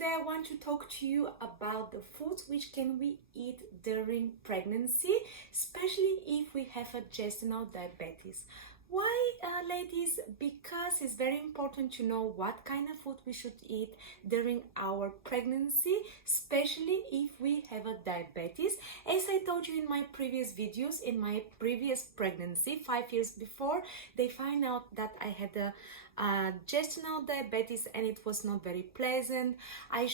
today I want to talk to you about the foods which can we eat during pregnancy, especially if we have a gestational diabetes. Why, ladies? Because it's very important to know what kind of food we should eat during our pregnancy, especially if we have a diabetes. As I told you in my previous videos, in my previous pregnancy, 5 years before, they find out that I had a gestational diabetes and it was not very pleasant. I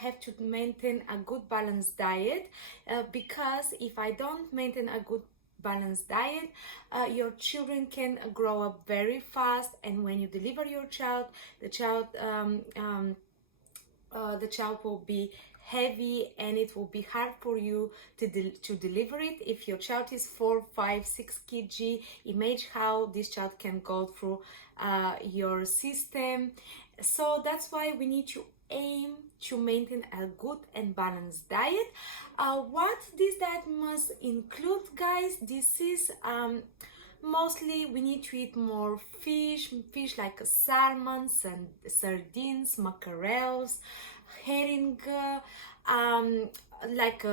have to maintain a good balanced diet because if I don't maintain a good balanced diet, your children can grow up very fast, and when you deliver your child, the child will be heavy and it will be hard for you to deliver it. If your child is 4, 5, 6 kg, imagine how this child can go through your system. So that's why we need to aim to maintain a good and balanced diet. What this diet must include, guys, this is mostly we need to eat more fish like salmon, sardines, mackerels, herring, like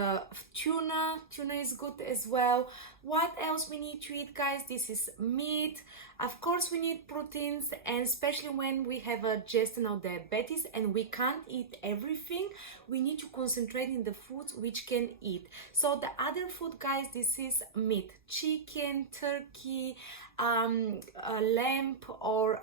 tuna is good as well. What else we need to eat, guys? This is meat. Of course we need proteins, and especially when we have a gestational diabetes and we can't eat everything, we need to concentrate in the foods which can eat. So the other food, guys, this is meat, chicken, turkey, lamb or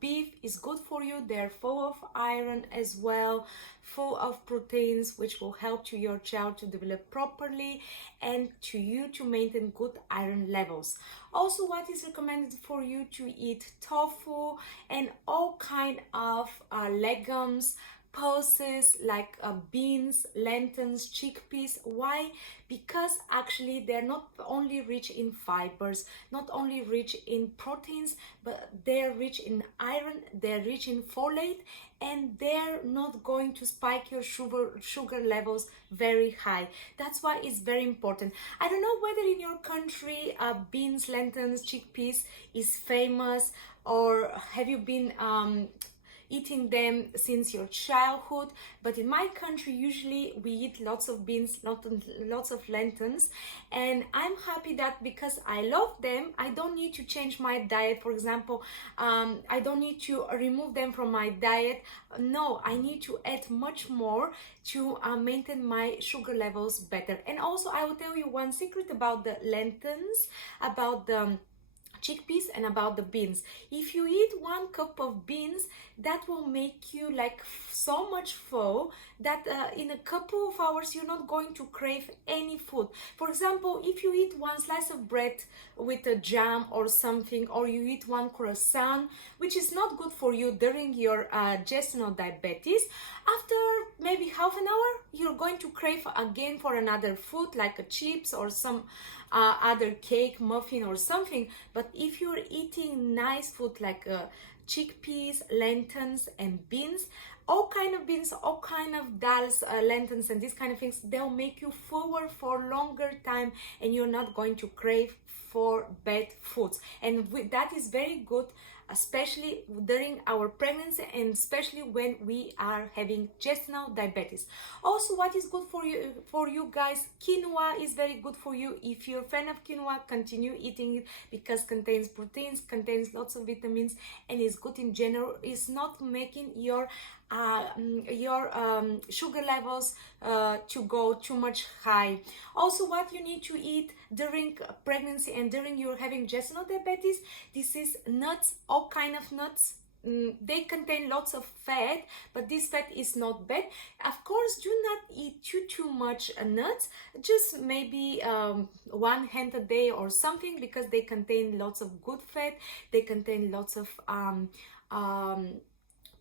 beef is good for you. They're full of iron as well, full of proteins which will help to your child to develop properly and to you to maintain good iron levels. Also, what is recommended for you to eat tofu and all kind of legumes, pulses like beans, lentils, chickpeas. Why? Because actually they're not only rich in fibers, not only rich in proteins, but they're rich in iron, they're rich in folate, and they're not going to spike your sugar levels very high. That's why it's very important. I don't know whether in your country beans, lentils, chickpeas is famous, or have you been eating them since your childhood, but in my country usually we eat lots of beans, lots of lentils, and I'm happy that because I love them, I don't need to change my diet. For example, I don't need to remove them from my diet. No, I need to add much more to maintain my sugar levels better. And also I will tell you one secret about the lentils, about the chickpeas and about the beans. If you eat 1 cup of beans, that will make you like so much full that in a couple of hours you're not going to crave any food. For example, if you eat 1 slice of bread with a jam or something, or you eat 1 croissant, which is not good for you during your gestational diabetes, after maybe half an hour you're going to crave again for another food like a chips or some other cake, muffin or something. But if you're eating nice food like chickpeas, lentils and beans, all kind of beans, all kind of dals, lentils and these kind of things, they'll make you fuller for longer time and you're not going to crave for bad foods. And that is very good, especially during our pregnancy and especially when we are having gestational diabetes. Also, what is good for you guys, quinoa is very good for you. If you're a fan of quinoa, continue eating it because contains proteins, contains lots of vitamins, and is good in general. It's not making your sugar levels to go too much high. Also, what you need to eat during pregnancy and during you're having gestational diabetes, this is nuts, all kind of nuts. They contain lots of fat, but this fat is not bad. Of course, do not eat too much nuts, just maybe 1 hand a day or something, because they contain lots of good fat, they contain lots of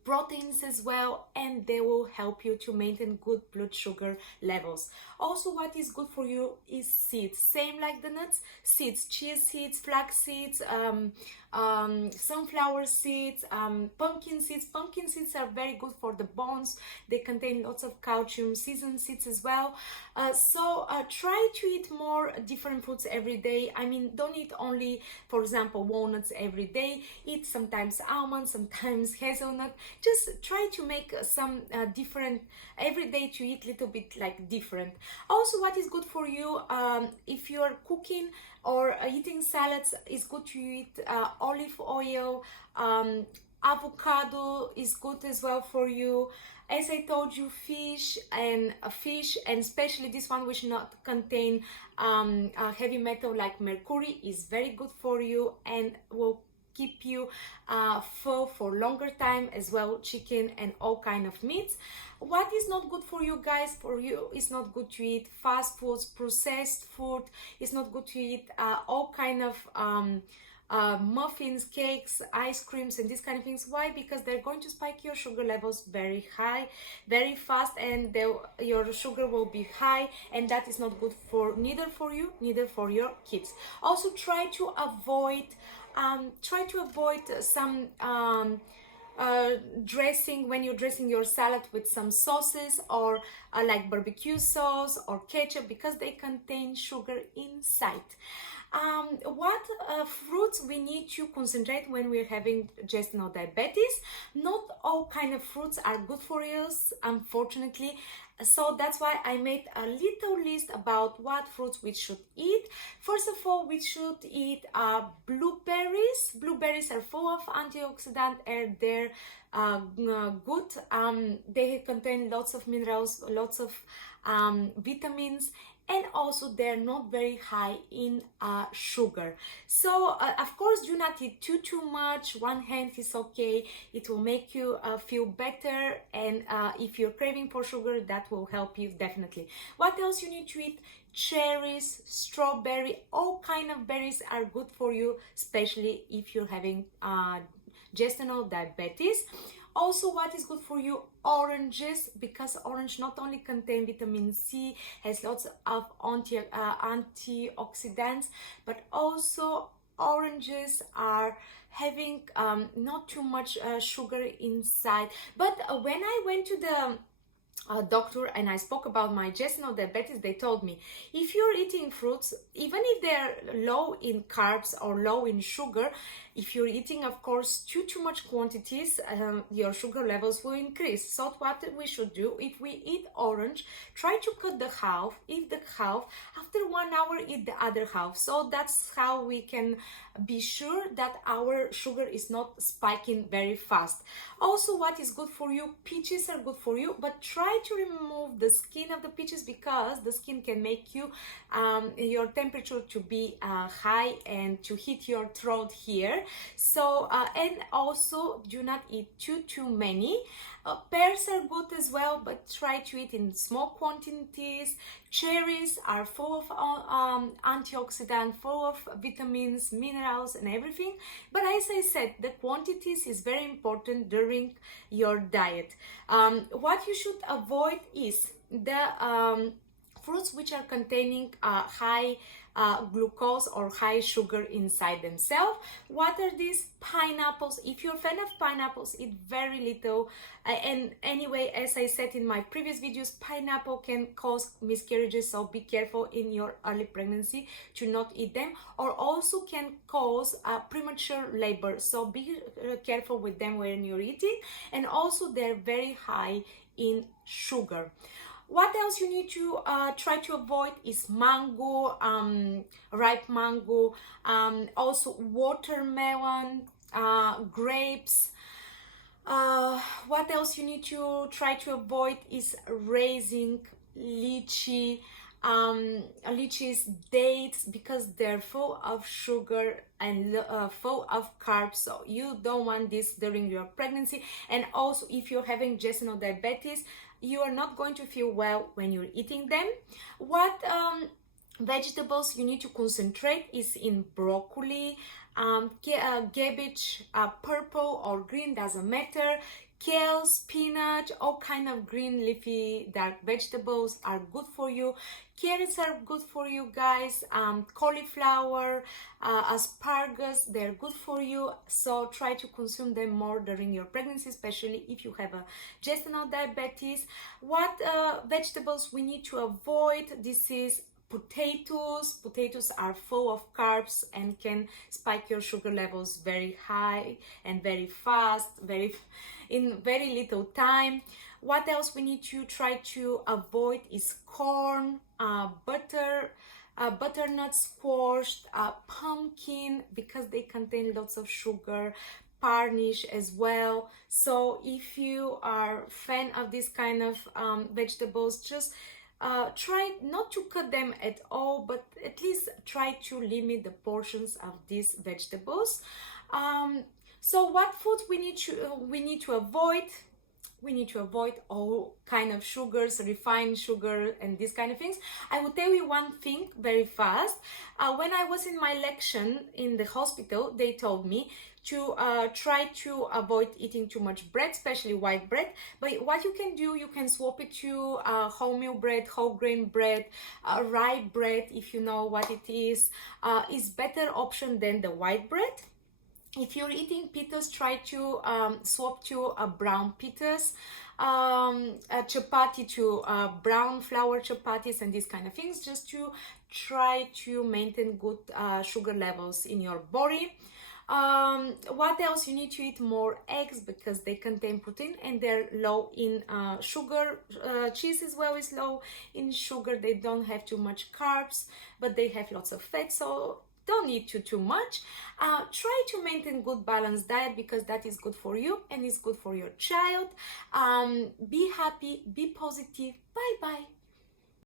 proteins as well, and they will help you to maintain good blood sugar levels. Also, what is good for you is seeds, same like the nuts, seeds, chia seeds, flax seeds, sunflower seeds, pumpkin seeds. Pumpkin seeds are very good for the bones, they contain lots of calcium, sesame seeds as well. So try to eat more different foods every day. I mean, don't eat only, for example, walnuts every day. Eat sometimes almonds, sometimes hazelnut. just try to make some different every day, to eat little bit like different. Also, what is good for you, if you are cooking or eating salads, is good to eat olive oil. Avocado is good as well for you. As I told you, fish and especially this one which not contain heavy metal like mercury is very good for you and will keep you full for longer time. As well, chicken and all kind of meats. What is not good for you guys? For you, it's not good to eat fast foods, processed food. It's not good to eat all kind of muffins, cakes, ice creams, and these kind of things. Why? Because they're going to spike your sugar levels very high, very fast, and your sugar will be high, and that is not good for neither for you, neither for your kids. Also, try to avoid some dressing when you're dressing your salad with some sauces or like barbecue sauce or ketchup, because they contain sugar inside. What fruits we need to concentrate when we're having gestational diabetes? Not all kind of fruits are good for us, unfortunately. So that's why I made a little list about what fruits we should eat. First of all, we should eat blueberries. Blueberries are full of antioxidant and they're good. They contain lots of minerals, lots of vitamins, and also they're not very high in sugar. So of course, do not eat too much. One hand is okay. It will make you feel better, and if you're craving for sugar, that will help you definitely. What else you need to eat? Cherries, strawberry, all kind of berries are good for you, especially if you're having gestational diabetes. Also, what is good for you? Oranges, because orange not only contain vitamin C, has lots of antioxidants, but also oranges are having not too much sugar inside. But when I went to the doctor and I spoke about my gestational diabetes, they told me if you're eating fruits, even if they're low in carbs or low in sugar, if you're eating, of course, too much quantities, your sugar levels will increase. So what we should do, if we eat orange, try to cut the half, eat the half, after 1 hour eat the other half. So that's how we can be sure that our sugar is not spiking very fast. Also, what is good for you? Peaches are good for you, but try to remove the skin of the peaches, because the skin can make you your temperature to be high and to hit your throat here. So and also do not eat too many. Pears are good as well, but try to eat in small quantities. Cherries are full of antioxidant, full of vitamins, minerals, and everything. But as I said, the quantities is very important during your diet. What you should avoid is the fruits which are containing high glucose or high sugar inside themselves. What are these? Pineapples. If you're a fan of pineapples, eat very little. And anyway, as I said in my previous videos, pineapple can cause miscarriages, so be careful in your early pregnancy to not eat them, or also can cause premature labor, so be careful with them when you're eating. And also, they're very high in sugar. What else you need to try to avoid is mango, ripe mango, also watermelon, grapes. What else you need to try to avoid is raisin, lychee, lychees, dates, because they're full of sugar and full of carbs, so you don't want this during your pregnancy. And also, if you're having gestational diabetes, you are not going to feel well when you're eating them. What vegetables you need to concentrate is in broccoli, cabbage, purple or green, doesn't matter, kale, spinach, all kind of green leafy dark vegetables are good for you. Carrots are good for you guys, cauliflower, asparagus, they're good for you. So try to consume them more during your pregnancy, especially if you have a gestational diabetes. What vegetables we need to avoid? This is Potatoes are full of carbs and can spike your sugar levels very high and very fast, in very little time. What else we need to try to avoid is corn, butternut squash, pumpkin, because they contain lots of sugar, Parnish as well. So if you are a fan of this kind of vegetables, just try not to cut them at all, but at least try to limit the portions of these vegetables. So what foods we need to avoid? We need to avoid all kind of sugars, refined sugar, and these kind of things. I will tell you one thing very fast. When I was in my election in the hospital, they told me to try to avoid eating too much bread, especially white bread. But what you can do, you can swap it to wholemeal bread, whole grain bread, rye bread, if you know what it is better option than the white bread. If you're eating pitas, try to swap to brown pitas, a chapati to brown flour chapatis, and these kind of things, just to try to maintain good sugar levels in your body. What else? You need to eat more eggs because they contain protein and they're low in sugar. Cheese as well is low in sugar. They don't have too much carbs, but they have lots of fat, so don't eat too much. Try to maintain good balanced diet because that is good for you and is good for your child. Be happy, be positive. Bye bye.